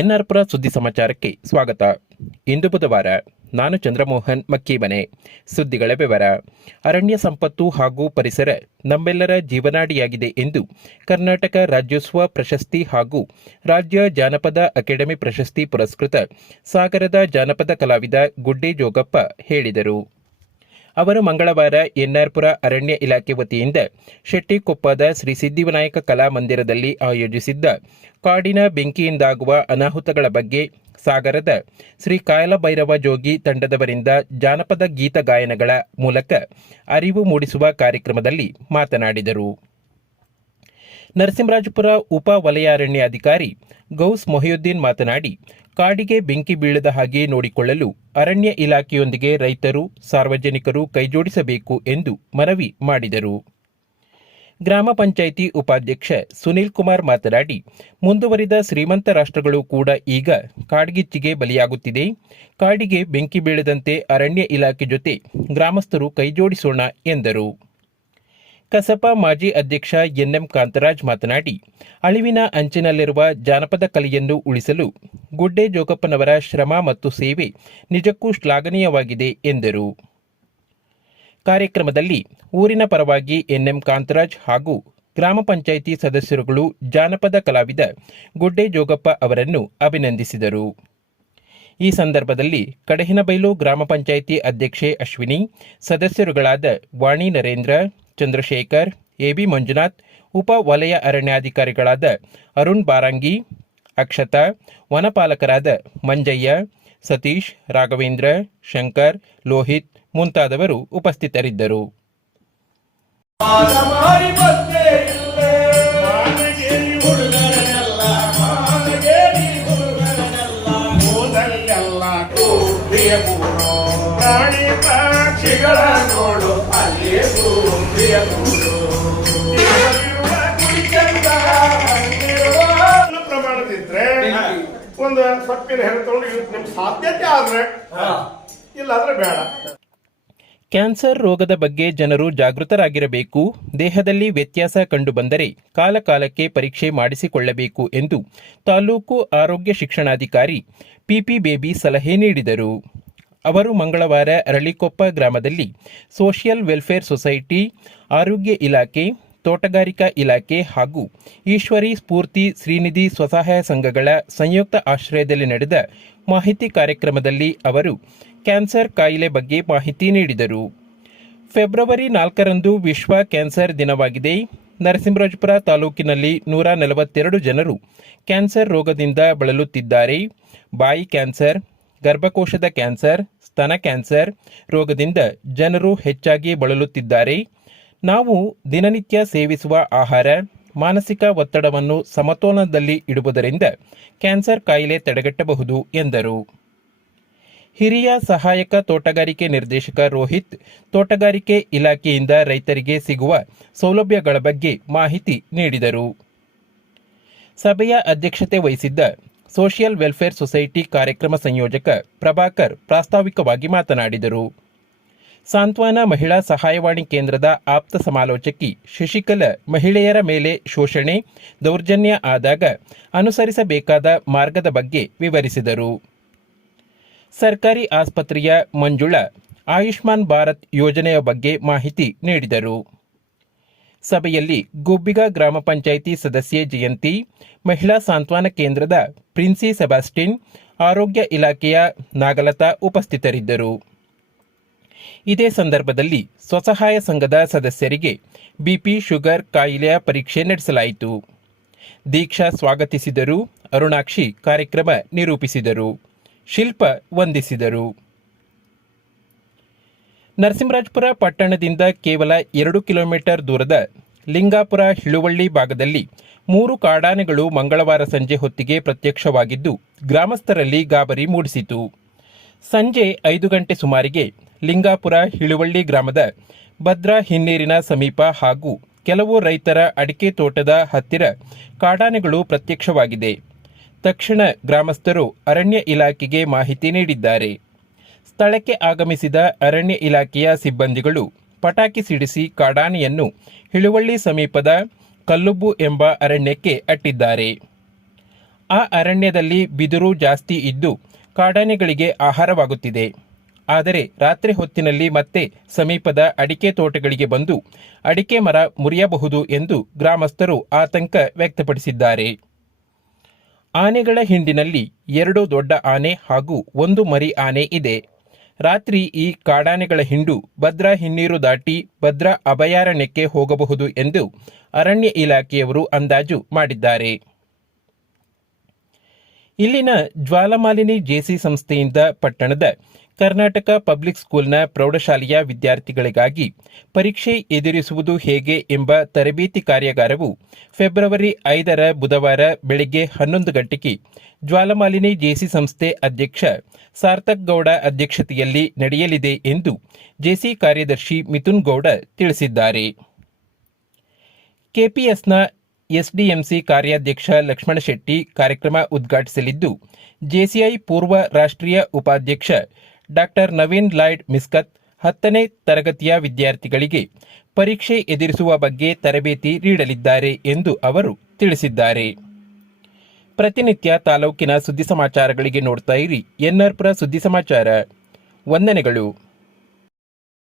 ಎನ್ಆರ್ಪುರ ಸುದ್ದಿ ಸಮಾಚಾರಕ್ಕೆ ಸ್ವಾಗತ. ಇಂದು ಬುಧವಾರ. ನಾನು ಚಂದ್ರಮೋಹನ್ ಮಕ್ಕೀಮನೆ. ಸುದ್ದಿಗಳ ವಿವರ. ಅರಣ್ಯ ಸಂಪತ್ತು ಹಾಗೂ ಪರಿಸರ ನಮ್ಮೆಲ್ಲರ ಜೀವನಾಡಿಯಾಗಿದೆ ಎಂದು ಕರ್ನಾಟಕ ರಾಜ್ಯೋತ್ಸವ ಪ್ರಶಸ್ತಿ ಹಾಗೂ ರಾಜ್ಯ ಜಾನಪದ ಅಕಾಡೆಮಿ ಪ್ರಶಸ್ತಿ ಪುರಸ್ಕೃತ ಸಾಗರದ ಜಾನಪದ ಕಲಾವಿದ ಗುಡ್ಡೆ ಜೋಗಪ್ಪ ಹೇಳಿದರು. ಅವರು ಮಂಗಳವಾರ ಎನ್ಆರ್ಪುರ ಅರಣ್ಯ ಇಲಾಖೆ ವತಿಯಿಂದ ಶೆಟ್ಟಿಕೊಪ್ಪದ ಶ್ರೀ ಸಿದ್ಧಿವಿನಾಯಕ ಕಲಾ ಮಂದಿರದಲ್ಲಿ ಆಯೋಜಿಸಿದ್ದ ಕಾಡಿನ ಬೆಂಕಿಯಿಂದಾಗುವ ಅನಾಹುತಗಳ ಬಗ್ಗೆ ಸಾಗರದ ಶ್ರೀ ಕಾಯಲಭೈರವ ಜೋಗಿ ತಂಡದವರಿಂದ ಜಾನಪದ ಗೀತ ಗಾಯನಗಳ ಮೂಲಕ ಅರಿವು ಮೂಡಿಸುವ ಕಾರ್ಯಕ್ರಮದಲ್ಲಿ ಮಾತನಾಡಿದರು. ನರಸಿಂಹರಾಜಪುರ ಉಪ ವಲಯಾರಣ್ಯಾಧಿಕಾರಿ ಗೌಸ್ ಮೊಹಿಯುದ್ದೀನ್ ಮಾತನಾಡಿ, ಕಾಡಿಗೆ ಬೆಂಕಿ ಬೀಳದ ಹಾಗೆ ನೋಡಿಕೊಳ್ಳಲು ಅರಣ್ಯ ಇಲಾಖೆಯೊಂದಿಗೆ ರೈತರು, ಸಾರ್ವಜನಿಕರು ಕೈಜೋಡಿಸಬೇಕು ಎಂದು ಮನವಿ ಮಾಡಿದರು. ಗ್ರಾಮ ಪಂಚಾಯಿತಿ ಉಪಾಧ್ಯಕ್ಷ ಸುನೀಲ್ ಕುಮಾರ್ ಮಾತನಾಡಿ, ಮುಂದುವರಿದ ಶ್ರೀಮಂತ ರಾಷ್ಟ್ರಗಳು ಕೂಡ ಈಗ ಕಾಡ್ಗಿಚ್ಚಿಗೆ ಬಲಿಯಾಗುತ್ತಿದೆ. ಕಾಡಿಗೆ ಬೆಂಕಿ ಬೀಳದಂತೆ ಅರಣ್ಯ ಇಲಾಖೆ ಜೊತೆ ಗ್ರಾಮಸ್ಥರು ಕೈಜೋಡಿಸೋಣ ಎಂದರು. ಕಸಪ ಮಾಜಿ ಅಧ್ಯಕ್ಷ ಎನ್ಎಂ ಕಾಂತರಾಜ್ ಮಾತನಾಡಿ, ಅಳಿವಿನ ಅಂಚಿನಲ್ಲಿರುವ ಜಾನಪದ ಕಲೆಯನ್ನು ಉಳಿಸಲು ಗುಡ್ಡೆ ಜೋಗಪ್ಪನವರ ಶ್ರಮ ಮತ್ತು ಸೇವೆ ನಿಜಕ್ಕೂ ಶ್ಲಾಘನೀಯವಾಗಿದೆ ಎಂದರು. ಕಾರ್ಯಕ್ರಮದಲ್ಲಿ ಊರಿನ ಪರವಾಗಿ ಎನ್ಎಂ ಕಾಂತರಾಜ್ ಹಾಗೂ ಗ್ರಾಮ ಪಂಚಾಯಿತಿ ಸದಸ್ಯರುಗಳು ಜಾನಪದ ಕಲಾವಿದ ಗುಡ್ಡೆ ಜೋಗಪ್ಪ ಅವರನ್ನು ಅಭಿನಂದಿಸಿದರು. ಈ ಸಂದರ್ಭದಲ್ಲಿ ಕಡಹಿನಬೈಲು ಗ್ರಾಮ ಪಂಚಾಯಿತಿ ಅಧ್ಯಕ್ಷೆ ಅಶ್ವಿನಿ, ಸದಸ್ಯರುಗಳಾದ ವಾಣಿ ನರೇಂದ್ರ, ಚಂದ್ರಶೇಖರ್, ಎಬಿ ಮಂಜುನಾಥ್, ಉಪ ವಲಯ ಅರಣ್ಯಾಧಿಕಾರಿಗಳಾದ ಅರುಣ್ ಬಾರಂಗಿ, ಅಕ್ಷತಾ, ವನಪಾಲಕರಾದ ಮಂಜಯ್ಯ, ಸತೀಶ್, ರಾಘವೇಂದ್ರ, ಶಂಕರ್, ಲೋಹಿತ್ ಮುಂತಾದವರು ಉಪಸ್ಥಿತರಿದ್ದರು. ಪ್ರಮಾಣದಿದ್ರೆ ಒಂದು ಸೊಪ್ಪಿನ ಹೆರತೊಂಡು ನಿಮ್ಗೆ ಸಾಧ್ಯತೆ ಆದ್ರೆ ಇಲ್ಲಾದ್ರೆ ಬೇಡ. ಕ್ಯಾನ್ಸರ್ ರೋಗದ ಬಗ್ಗೆ ಜನರು ಜಾಗೃತರಾಗಿರಬೇಕು. ದೇಹದಲ್ಲಿ ವ್ಯತ್ಯಾಸ ಕಂಡುಬಂದರೆ ಕಾಲಕಾಲಕ್ಕೆ ಪರೀಕ್ಷೆ ಮಾಡಿಸಿಕೊಳ್ಳಬೇಕು ಎಂದು ತಾಲೂಕು ಆರೋಗ್ಯ ಶಿಕ್ಷಣಾಧಿಕಾರಿ ಪಿಪಿ ಬೇಬಿ ಸಲಹೆ ನೀಡಿದರು. ಅವರು ಮಂಗಳವಾರ ಅರಳಿಕೊಪ್ಪ ಗ್ರಾಮದಲ್ಲಿ ಸೋಷಿಯಲ್ ವೆಲ್ಫೇರ್ ಸೊಸೈಟಿ, ಆರೋಗ್ಯ ಇಲಾಖೆ, ತೋಟಗಾರಿಕಾ ಇಲಾಖೆ ಹಾಗೂ ಈಶ್ವರಿ ಸ್ಫೂರ್ತಿ ಶ್ರೀನಿಧಿ ಸ್ವಸಹಾಯ ಸಂಘಗಳ ಸಂಯುಕ್ತ ಆಶ್ರಯದಲ್ಲಿ ನಡೆದ ಮಾಹಿತಿ ಕಾರ್ಯಕ್ರಮದಲ್ಲಿ ಅವರು ಕ್ಯಾನ್ಸರ್ ಕಾಯಿಲೆ ಬಗ್ಗೆ ಮಾಹಿತಿ ನೀಡಿದರು. ಫೆಬ್ರವರಿ 4ರಂದು ವಿಶ್ವ ಕ್ಯಾನ್ಸರ್ ದಿನವಾಗಿದೆ. ನರಸಿಂಹರಾಜಪುರ ತಾಲೂಕಿನಲ್ಲಿ 142 ಜನರು ಕ್ಯಾನ್ಸರ್ ರೋಗದಿಂದ ಬಳಲುತ್ತಿದ್ದಾರೆ. ಬಾಯಿ ಕ್ಯಾನ್ಸರ್, ಗರ್ಭಕೋಶದ ಕ್ಯಾನ್ಸರ್, ಸ್ತನ ಕ್ಯಾನ್ಸರ್ ರೋಗದಿಂದ ಜನರು ಹೆಚ್ಚಾಗಿ ಬಳಲುತ್ತಿದ್ದಾರೆ. ನಾವು ದಿನನಿತ್ಯ ಸೇವಿಸುವ ಆಹಾರ, ಮಾನಸಿಕ ಒತ್ತಡವನ್ನು ಸಮತೋಲನದಲ್ಲಿ ಇಡುವುದರಿಂದ ಕ್ಯಾನ್ಸರ್ ಕಾಯಿಲೆ ತಡೆಗಟ್ಟಬಹುದು ಎಂದರು. ಹಿರಿಯ ಸಹಾಯಕ ತೋಟಗಾರಿಕೆ ನಿರ್ದೇಶಕ ರೋಹಿತ್, ತೋಟಗಾರಿಕೆ ಇಲಾಖೆಯಿಂದ ರೈತರಿಗೆ ಸಿಗುವ ಸೌಲಭ್ಯಗಳ ಬಗ್ಗೆ ಮಾಹಿತಿ ನೀಡಿದರು. ಸಭೆಯ ಅಧ್ಯಕ್ಷತೆ ವಹಿಸಿದ್ದ ಸೋಷಿಯಲ್ ವೆಲ್ಫೇರ್ ಸೊಸೈಟಿ ಕಾರ್ಯಕ್ರಮ ಸಂಯೋಜಕ ಪ್ರಭಾಕರ್ ಪ್ರಾಸ್ತಾವಿಕವಾಗಿ ಮಾತನಾಡಿದರು. ಸಾಂತ್ವನ ಮಹಿಳಾ ಸಹಾಯವಾಣಿ ಕೇಂದ್ರದ ಆಪ್ತ ಸಮಾಲೋಚಕಿ ಶಶಿಕಲಾ ಮಹಿಳೆಯರ ಮೇಲೆ ಶೋಷಣೆ, ದೌರ್ಜನ್ಯ ಆದಾಗ ಅನುಸರಿಸಬೇಕಾದ ಮಾರ್ಗದ ಬಗ್ಗೆ ವಿವರಿಸಿದರು. ಸರ್ಕಾರಿ ಆಸ್ಪತ್ರೆಯ ಮಂಜುಳಾ ಆಯುಷ್ಮಾನ್ ಭಾರತ್ ಯೋಜನೆಯ ಬಗ್ಗೆ ಮಾಹಿತಿ ನೀಡಿದರು. ಸಭೆಯಲ್ಲಿ ಗುಬ್ಬಿಗ ಗ್ರಾಮ ಪಂಚಾಯಿತಿ ಸದಸ್ಯೆ ಜಯಂತಿ, ಮಹಿಳಾ ಸಾಂತ್ವನ ಕೇಂದ್ರದ ಪ್ರಿನ್ಸಿ ಸೆಬಾಸ್ಟಿನ್, ಆರೋಗ್ಯ ಇಲಾಖೆಯ ನಾಗಲತಾ ಉಪಸ್ಥಿತರಿದ್ದರು. ಇದೇ ಸಂದರ್ಭದಲ್ಲಿ ಸ್ವಸಹಾಯ ಸಂಘದ ಸದಸ್ಯರಿಗೆ ಬಿಪಿ, ಶುಗರ್ ಕಾಯಿಲೆಯ ಪರೀಕ್ಷೆ ನಡೆಸಲಾಯಿತು. ದೀಕ್ಷಾ ಸ್ವಾಗತಿಸಿದರು. ಅರುಣಾಕ್ಷಿ ಕಾರ್ಯಕ್ರಮ ನಿರೂಪಿಸಿದರು. ಶಿಲ್ಪ ವಂದಿಸಿದರು. ನರಸಿಂಹರಾಜಪುರ ಪಟ್ಟಣದಿಂದ ಕೇವಲ 2 ಕಿಲೋಮೀಟರ್ ದೂರದ ಲಿಂಗಾಪುರ ಹಿಳುವಳ್ಳಿ ಭಾಗದಲ್ಲಿ 3 ಕಾಡಾನೆಗಳು ಮಂಗಳವಾರ ಸಂಜೆ ಹೊತ್ತಿಗೆ ಪ್ರತ್ಯಕ್ಷವಾಗಿದ್ದು ಗ್ರಾಮಸ್ಥರಲ್ಲಿ ಗಾಬರಿ ಮೂಡಿಸಿತು. ಸಂಜೆ 5 ಗಂಟೆ ಸುಮಾರಿಗೆ ಲಿಂಗಾಪುರ ಹಿಳುವಳ್ಳಿ ಗ್ರಾಮದ ಭದ್ರಾ ಹಿನ್ನೀರಿನ ಸಮೀಪ ಹಾಗೂ ಕೆಲವು ರೈತರ ಅಡಿಕೆ ತೋಟದ ಹತ್ತಿರ ಕಾಡಾನೆಗಳು ಪ್ರತ್ಯಕ್ಷವಾಗಿದೆ. ತಕ್ಷಣ ಗ್ರಾಮಸ್ಥರು ಅರಣ್ಯ ಇಲಾಖೆಗೆ ಮಾಹಿತಿ ನೀಡಿದ್ದಾರೆ. ಸ್ಥಳಕ್ಕೆ ಆಗಮಿಸಿದ ಅರಣ್ಯ ಇಲಾಖೆಯ ಸಿಬ್ಬಂದಿಗಳು ಪಟಾಕಿ ಸಿಡಿಸಿ ಕಾಡಾನೆಯನ್ನು ಹಿಳುವಳ್ಳಿ ಸಮೀಪದ ಕಲ್ಲುಬ್ಬು ಎಂಬ ಅರಣ್ಯಕ್ಕೆ ಅಟ್ಟಿದ್ದಾರೆ. ಆ ಅರಣ್ಯದಲ್ಲಿ ಬಿದಿರು ಜಾಸ್ತಿ ಇದ್ದು ಕಾಡಾನೆಗಳಿಗೆ ಆಹಾರವಾಗುತ್ತಿದೆ. ಆದರೆ ರಾತ್ರಿ ಹೊತ್ತಿನಲ್ಲಿ ಮತ್ತೆ ಸಮೀಪದ ಅಡಿಕೆ ತೋಟಗಳಿಗೆ ಬಂದು ಅಡಿಕೆ ಮರ ಮುರಿಯಬಹುದು ಎಂದು ಗ್ರಾಮಸ್ಥರು ಆತಂಕ ವ್ಯಕ್ತಪಡಿಸಿದ್ದಾರೆ. ಆನೆಗಳ ಹಿಂಡಿನಲ್ಲಿ 2 ದೊಡ್ಡ ಆನೆ ಹಾಗೂ 1 ಮರಿ ಆನೆ ಇದೆ. ರಾತ್ರಿ ಈ ಕಾಡಾನೆಗಳ ಹಿಂಡು ಭದ್ರಾ ಹಿನ್ನೀರು ದಾಟಿ ಭದ್ರಾ ಅಭಯಾರಣ್ಯಕ್ಕೆ ಹೋಗಬಹುದು ಎಂದು ಅರಣ್ಯ ಇಲಾಖೆಯವರು ಅಂದಾಜು ಮಾಡಿದ್ದಾರೆ. ಇಲ್ಲಿನ ಜ್ವಾಲಮಾಲಿನಿ ಜೆಸಿ ಸಂಸ್ಥೆಯಿಂದ ಪಟ್ಟಣದ ಕರ್ನಾಟಕ ಪಬ್ಲಿಕ್ ಸ್ಕೂಲ್ನ ಪ್ರೌಢಶಾಲೆಯ ವಿದ್ಯಾರ್ಥಿಗಳಿಗಾಗಿ ಪರೀಕ್ಷೆ ಎದುರಿಸುವುದು ಹೇಗೆ ಎಂಬ ತರಬೇತಿ ಕಾರ್ಯಾಗಾರವು ಫೆಬ್ರವರಿ 5 ಬುಧವಾರ ಬೆಳಗ್ಗೆ 11 ಗಂಟೆಗೆ ಜ್ವಾಲಮಾಲಿನಿ ಜೆಸಿ ಸಂಸ್ಥೆ ಅಧ್ಯಕ್ಷ ಸಾರ್ಥಕ್ ಗೌಡ ಅಧ್ಯಕ್ಷತೆಯಲ್ಲಿ ನಡೆಯಲಿದೆ ಎಂದು ಜೆಸಿ ಕಾರ್ಯದರ್ಶಿ ಮಿಥುನ್ ಗೌಡ ತಿಳಿಸಿದ್ದಾರೆ. ಕೆಪಿಎಸ್ನ ಎಸ್ಡಿಎಂಸಿ ಕಾರ್ಯಾಧ್ಯಕ್ಷ ಲಕ್ಷ್ಮಣ ಶೆಟ್ಟಿ ಕಾರ್ಯಕ್ರಮ ಉದ್ಘಾಟಿಸಲಿದ್ದು, ಜೆಸಿಐ ಪೂರ್ವ ರಾಷ್ಟ್ರೀಯ ಉಪಾಧ್ಯಕ್ಷ ಡಾಕ್ಟರ್ ನವೀನ್ ಲಾಯ್ಡ್ ಮಿಸ್ಕತ್ 10ನೇ ತರಗತಿಯ ವಿದ್ಯಾರ್ಥಿಗಳಿಗೆ ಪರೀಕ್ಷೆ ಎದುರಿಸುವ ಬಗ್ಗೆ ತರಬೇತಿ ನೀಡಲಿದ್ದಾರೆ ಎಂದು ಅವರು ತಿಳಿಸಿದ್ದಾರೆ. ಪ್ರತಿನಿತ್ಯ ತಾಲೂಕಿನ ಸುದ್ದಿ ಸಮಾಚಾರಗಳಿಗೆ ನೋಡ್ತಾ ಇರಿ ಎನ್ಆರ್ ಪುರ ಸುದ್ದಿ ಸಮಾಚಾರ. ವಂದನೆಗಳು.